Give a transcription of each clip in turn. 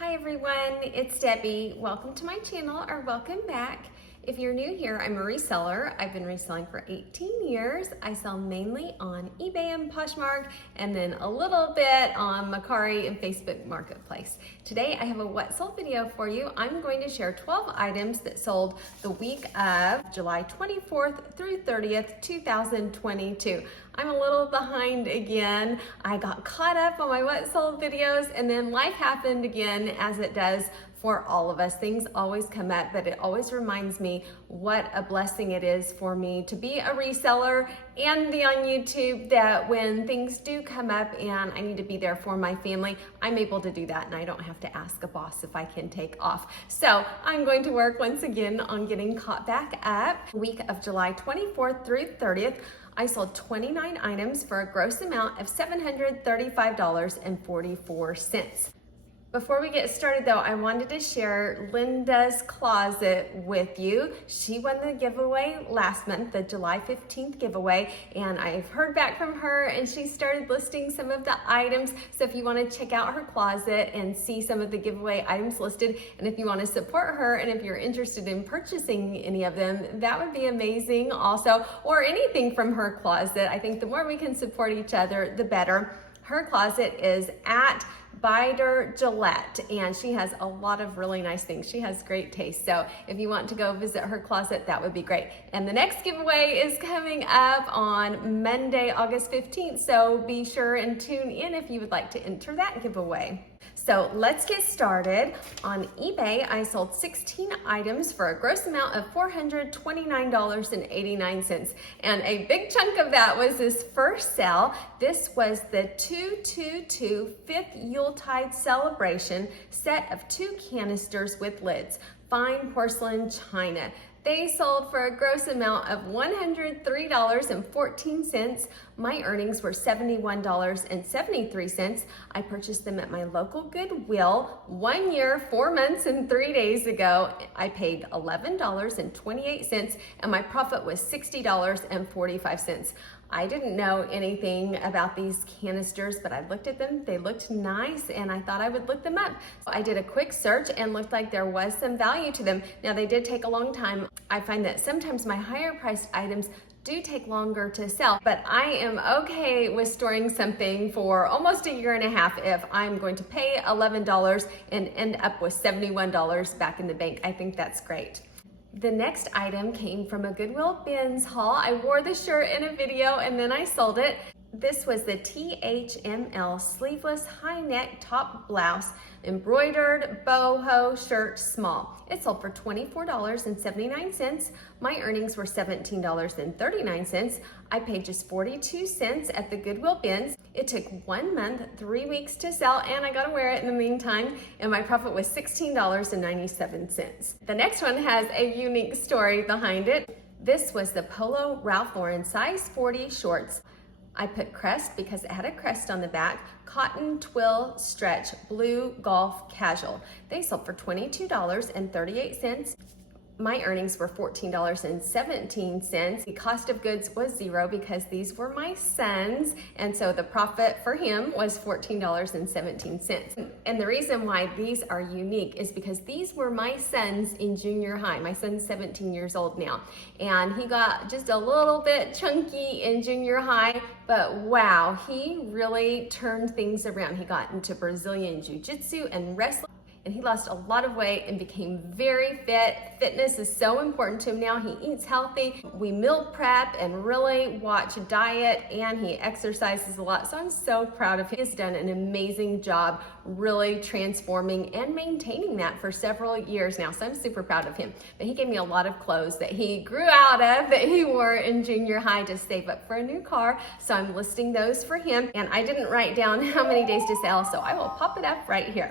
Hi everyone, it's Debbie. Welcome to my channel, or welcome back. If you're new here, I'm a reseller. I've been reselling for 18 years. I sell mainly on eBay and Poshmark, and then a little bit on Mercari and Facebook Marketplace. Today I have a what sold video for you. I'm going to share 12 items that sold the week of July 24th through 30th, 2022. I'm a little behind again. I got caught up on my what sold videos, and then life happened again, as it does for all of us. Things always come up, but it always reminds me what a blessing it is for me to be a reseller and be on YouTube, that when things do come up and I need to be there for my family, I'm able to do that and I don't have to ask a boss if I can take off. So I'm going to work once again on getting caught back up. Week of July 24th through 30th, I sold 29 items for a gross amount of $735.44. Before we get started though, I wanted to share Linda's closet with you. She won the giveaway last month, the July 15th giveaway, and I've heard back from her and she started listing some of the items. So if you want to check out her closet and see some of the giveaway items listed, and if you want to support her and if you're interested in purchasing any of them, that would be amazing also, or anything from her closet. I think the more we can support each other, the better. Her closet is at Bider Gillette, and she has a lot of really nice things. She has great taste. So if you want to go visit her closet, that would be great. And the next giveaway is coming up on Monday, August 15th. So be sure and tune in if you would like to enter that giveaway. So let's get started. On eBay, I sold 16 items for a gross amount of $429.89. And a big chunk of that was this first sale. This was the 222 5th Yuletide celebration set of 2 canisters with lids, fine porcelain china. They sold for a gross amount of $103.14. My earnings were $71.73. I purchased them at my local Goodwill 1 year, 4 months, and 3 days ago. I paid $11.28, and my profit was $60.45. I didn't know anything about these canisters, but I looked at them. They looked nice, and I thought I would look them up. So I did a quick search and looked like there was some value to them. Now, they did take a long time. I find that sometimes my higher priced items do take longer to sell, but I am okay with storing something for almost a year and a half if I'm going to pay $11 and end up with $71 back in the bank. I think that's great. The next item came from a Goodwill bins haul. I wore the shirt in a video and then I sold it. This was the THML sleeveless high neck top blouse, embroidered boho shirt small. It sold for $24.79. My earnings were $17.39. I paid just 42 cents at the Goodwill bins. It took 1 month, 3 weeks to sell, and I got to wear it in the meantime, and my profit was $16.97. The next one has a unique story behind it. This was the Polo Ralph Lauren size 40 shorts. I put crest because it had a crest on the back, cotton twill stretch, blue golf casual. They sold for $22.38. My earnings were $14.17. The cost of goods was $0 because these were my son's, and so the profit for him was $14.17. And the reason why these are unique is because these were my son's in junior high. My son's 17 years old now, and he got just a little bit chunky in junior high, but wow, he really turned things around. He got into Brazilian Jiu-Jitsu and wrestling, and he lost a lot of weight and became very fit. Fitness is so important to him now. He eats healthy. We meal prep and really watch diet, and he exercises a lot. So I'm so proud of him. He has done an amazing job really transforming and maintaining that for several years now. So I'm super proud of him. But he gave me a lot of clothes that he grew out of that he wore in junior high to save up for a new car. So I'm listing those for him. And I didn't write down how many days to sell, so I will pop it up right here.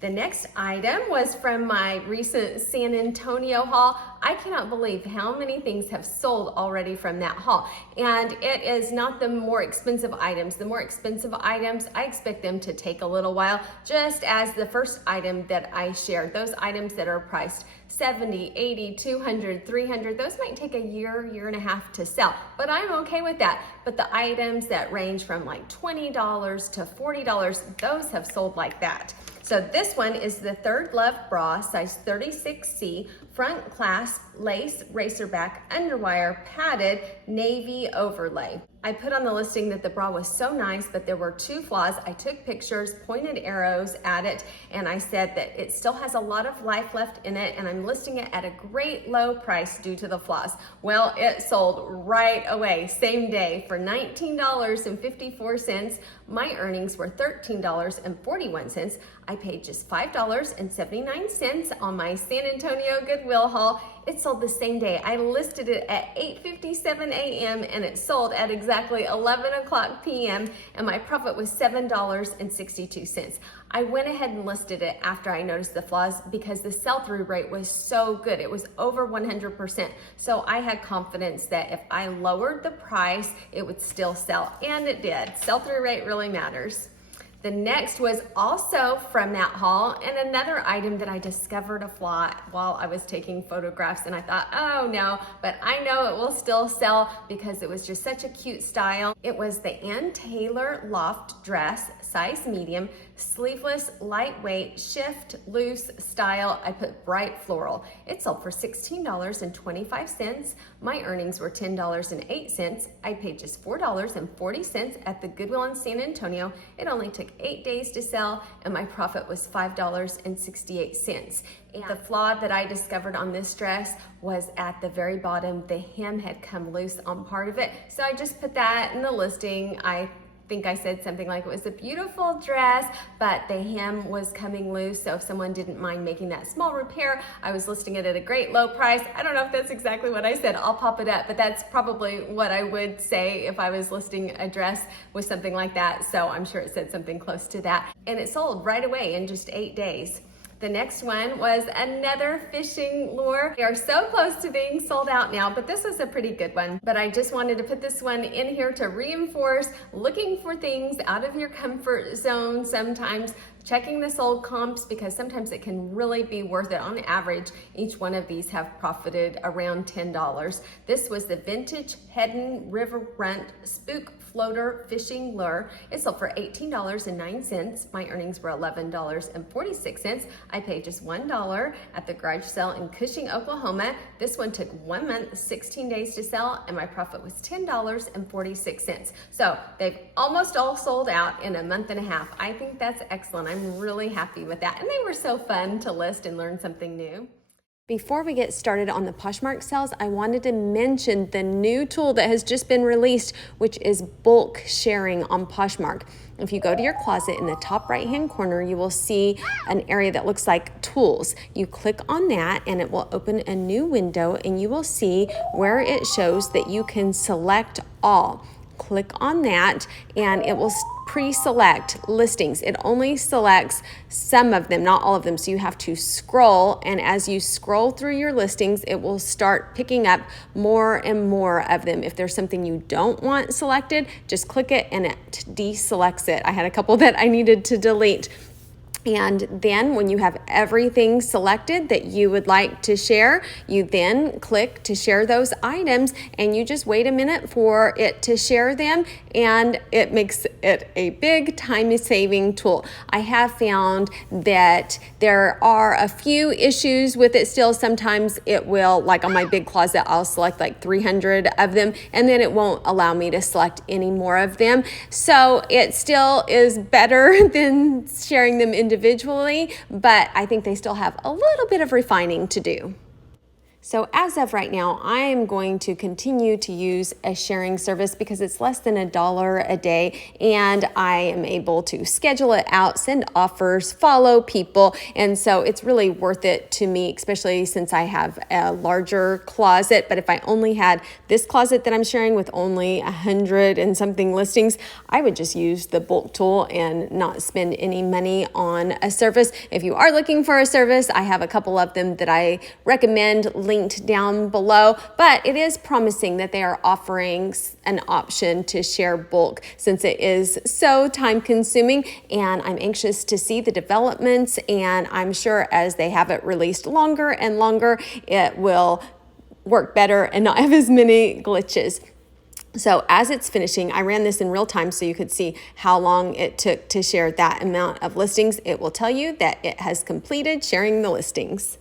The next item was from my recent San Antonio haul. I cannot believe how many things have sold already from that haul. And it is not the more expensive items. The more expensive items, I expect them to take a little while, just as the first item that I shared. Those items that are priced $70, $80, $200, $300, those might take a year, year and a half to sell, but I'm okay with that. But the items that range from like $20 to $40, those have sold like that. So this one is the Third Love bra, size 36C, front clasp, lace, racerback, underwire, padded, navy overlay. I put on the listing that the bra was so nice, but there were two flaws. I took pictures, pointed arrows at it, and I said that it still has a lot of life left in it, and I'm listing it at a great low price due to the flaws. Well, it sold right away, same day, for $19.54. My earnings were $13.41. I paid just $5.79 on my San Antonio Goodwill haul. It sold the same day. I listed it at 8:57 a.m. and it sold at exactly 11 o'clock p.m. and my profit was $7.62. I went ahead and listed it after I noticed the flaws because the sell-through rate was so good. It was over 100%. So I had confidence that if I lowered the price, it would still sell, and it did. Sell-through rate really matters. The next was also from that haul, and another item that I discovered a flaw while I was taking photographs, and I thought, oh no, but I know it will still sell because it was just such a cute style. It was the Ann Taylor Loft Dress, size medium, sleeveless, lightweight, shift, loose style. I put bright floral. It sold for $16.25. My earnings were $10.08. I paid just $4.40 at the Goodwill in San Antonio. It only took 8 days to sell, and my profit was $5.68. And the flaw that I discovered on this dress was at the very bottom. The hem had come loose on part of it, so I just put that in the listing. I think I said something like it was a beautiful dress, but the hem was coming loose. So if someone didn't mind making that small repair, I was listing it at a great low price. I don't know if that's exactly what I said. I'll pop it up, but that's probably what I would say if I was listing a dress with something like that. So I'm sure it said something close to that. And it sold right away in just 8 days. The next one was another fishing lure. They are so close to being sold out now, but this was a pretty good one. But I just wanted to put this one in here to reinforce looking for things out of your comfort zone sometimes, checking the sold comps, because sometimes it can really be worth it. On average, each one of these have profited around $10. This was the vintage Hedden Riverfront Spook Floater Fishing Lure. It sold for $18.09. My earnings were $11.46. I paid just $1 at the garage sale in Cushing, Oklahoma. This one took 1 month, 16 days to sell, and my profit was $10.46. So they've almost all sold out in a month and a half. I think that's excellent. I'm really happy with that. And they were so fun to list and learn something new. Before we get started on the Poshmark sales, I wanted to mention the new tool that has just been released, which is bulk sharing on Poshmark. If you go to your closet in the top right-hand corner, you will see an area that looks like tools. You click on that and it will open a new window, and you will see where it shows that you can select all. Click on that and it will pre-select listings. It only selects some of them, not all of them. So you have to scroll, and as you scroll through your listings, it will start picking up more and more of them. If there's something you don't want selected, just click it and it deselects it. I had a couple that I needed to delete. And then when you have everything selected that you would like to share, you then click to share those items, and you just wait a minute for it to share them, and it makes it a big time-saving tool. I have found that there are a few issues with it still. Sometimes it will, like on my big closet, I'll select like 300 of them, and then it won't allow me to select any more of them. So it still is better than sharing them individually, but I think they still have a little bit of refining to do. So as of right now, I am going to continue to use a sharing service because it's less than $1 a day, and I am able to schedule it out, send offers, follow people, and so it's really worth it to me, especially since I have a larger closet. But if I only had this closet that I'm sharing with only 100 and something listings, I would just use the bulk tool and not spend any money on a service. If you are looking for a service, I have a couple of them that I recommend, linked down below, but it is promising that they are offering an option to share bulk since it is so time consuming, and I'm anxious to see the developments, and I'm sure as they have it released longer and longer, it will work better and not have as many glitches. So as it's finishing, I ran this in real time so you could see how long it took to share that amount of listings. It will tell you that it has completed sharing the listings.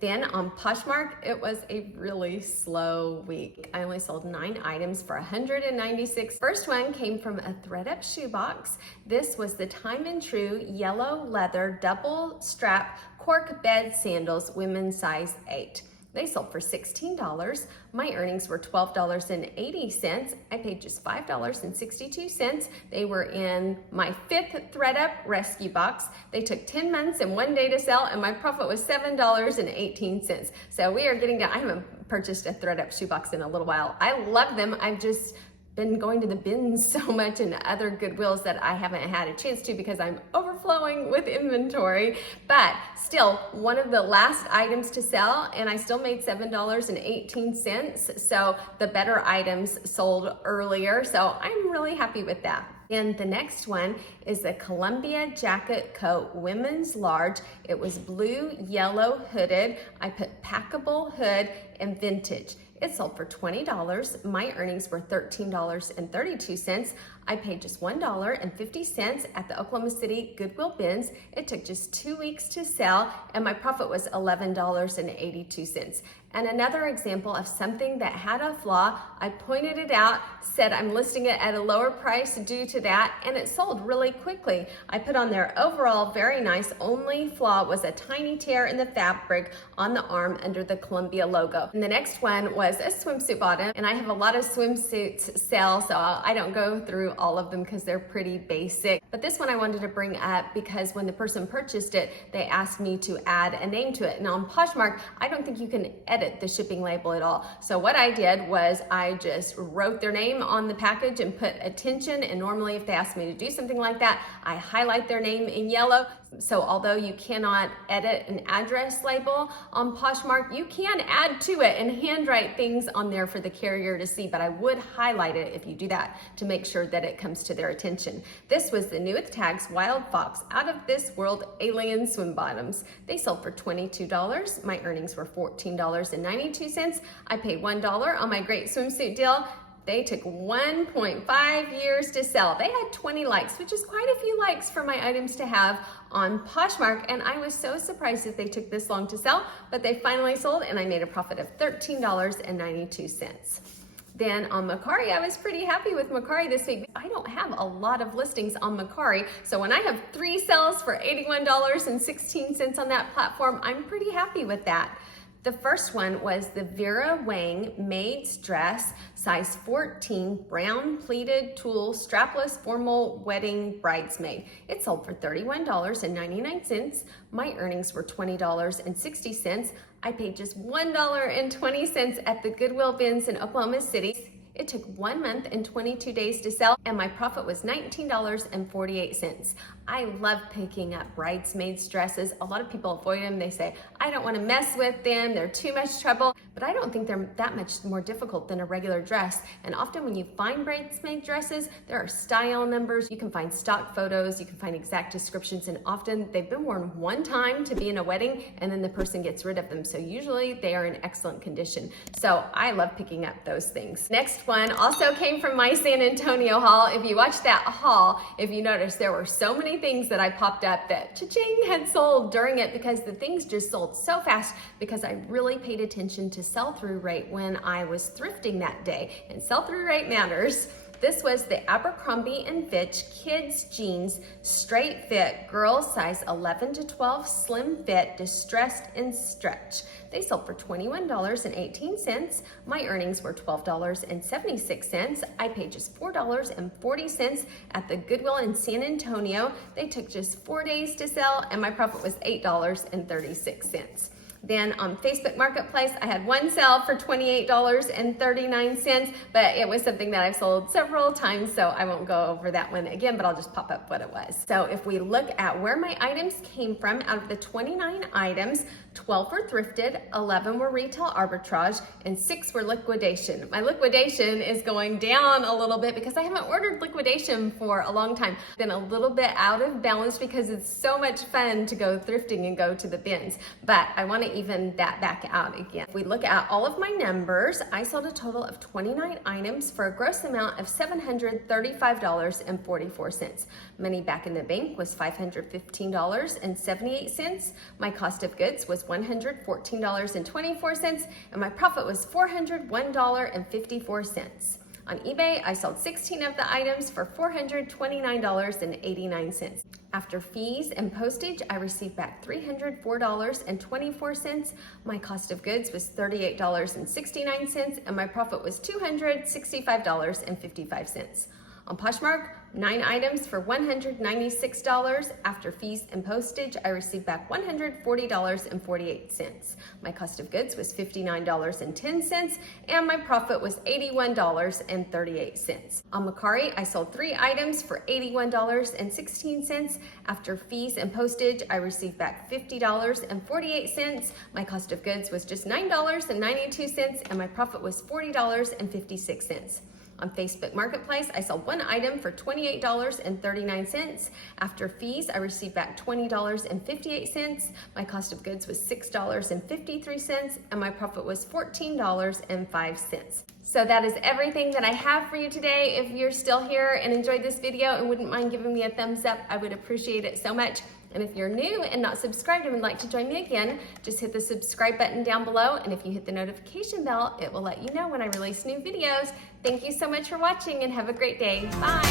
Then on Poshmark, it was a really slow week. I only sold 9 items for $196. First one came from a thread-up shoebox. This was the Time and True yellow leather double strap cork bed sandals, women's size 8. They sold for $16. My earnings were $12.80. I paid just $5.62. They were in my 5th thread-up rescue box. They took 10 months and 1 day to sell, and my profit was $7.18. So we are getting down. I haven't purchased a thread-up shoebox in a little while. I love them. I've just been going to the bins so much and other Goodwills that I haven't had a chance to because I'm overflowing with inventory. But still, one of the last items to sell, and I still made $7.18. So the better items sold earlier. So I'm really happy with that. And the next one is a Columbia jacket coat, women's large. It was blue, yellow hooded. I put packable hood and vintage. It sold for $20. My earnings were $13.32. I paid just $1.50 at the Oklahoma City Goodwill bins. It took just 2 weeks to sell, and my profit was $11.82. And another example of something that had a flaw, I pointed it out, said I'm listing it at a lower price due to that, and it sold really quickly. I put on there overall very nice, only flaw was a tiny tear in the fabric on the arm under the Columbia logo. And the next one was a swimsuit bottom, and I have a lot of swimsuits sell, so I don't go through all of them because they're pretty basic. But this one I wanted to bring up because when the person purchased it, they asked me to add a name to it. Now on Poshmark, I don't think you can edit the shipping label at all. So what I did was I just wrote their name on the package and put attention, and normally if they ask me to do something like that, I highlight their name in yellow. So although you cannot edit an address label on Poshmark, you can add to it and handwrite things on there for the carrier to see, but I would highlight it if you do that to make sure that it comes to their attention. This was the Newest Tags Wild Fox Out of This World Alien Swim Bottoms. They sold for $22. My earnings were $14.92. I paid $1 on my great swimsuit deal. They took 1.5 years to sell. They had 20 likes, which is quite a few likes for my items to have on Poshmark, and I was so surprised that they took this long to sell, but they finally sold, and I made a profit of $13.92. Then on Mercari, I was pretty happy with Mercari this week. I don't have a lot of listings on Mercari, so when I have 3 sales for $81.16 on that platform, I'm pretty happy with that. The first one was the Vera Wang maid's dress, size 14, brown pleated tulle, strapless formal wedding bridesmaid. It sold for $31.99. My earnings were $20.60. I paid just $1.20 at the Goodwill bins in Oklahoma City. It took 1 month and 22 days to sell, and my profit was $19.48. I love picking up bridesmaids dresses. A lot of people avoid them. They say, I don't want to mess with them. They're too much trouble. But I don't think they're that much more difficult than a regular dress. And often when you find bridesmaid dresses, there are style numbers. You can find stock photos. You can find exact descriptions. And often they've been worn one time to be in a wedding, and then the person gets rid of them. So usually they are in excellent condition. So I love picking up those things. Next one also came from my San Antonio haul. If you watched that haul, if you noticed, there were so many things that I popped up that cha-ching had sold during it because the things just sold so fast because I really paid attention to sell-through rate when I was thrifting that day, and sell-through rate matters. This was the Abercrombie and Fitch kids jeans straight fit, girls size 11 to 12, slim fit, distressed and stretch. They sold for $21.18. My earnings were $12.76. I paid just $4.40 at the Goodwill in San Antonio. They took just 4 days to sell, and my profit was $8.36. Then on Facebook Marketplace, I had one sale for $28.39, but it was something that I've sold several times, so I won't go over that one again, but I'll just pop up what it was. So if we look at where my items came from, out of the 29 items, 12 were thrifted, 11 were retail arbitrage, and 6 were liquidation. My liquidation is going down a little bit because I haven't ordered liquidation for a long time. Been a little bit out of balance because it's so much fun to go thrifting and go to the bins. But I want to even that back out again. If we look at all of my numbers, I sold a total of 29 items for a gross amount of $735.44. Money back in the bank was $515.78. My cost of goods was $114.24, and my profit was $401.54. On eBay, I sold 16 of the items for $429.89. After fees and postage, I received back $304.24. My cost of goods was $38.69, and my profit was $265.55. On Poshmark, 9 items for $196. After fees and postage, I received back $140.48. My cost of goods was $59.10, and my profit was $81.38. On Mercari, I sold 3 items for $81.16. After fees and postage, I received back $50.48. My cost of goods was just $9.92, and my profit was $40.56. On Facebook Marketplace, I sold 1 item for $28.39. After fees, I received back $20.58. My cost of goods was $6.53, and my profit was $14.05. So that is everything that I have for you today. If you're still here and enjoyed this video and wouldn't mind giving me a thumbs up, I would appreciate it so much. And if you're new and not subscribed and would like to join me again, just hit the subscribe button down below. And if you hit the notification bell, it will let you know when I release new videos. Thank you so much for watching and have a great day. Bye.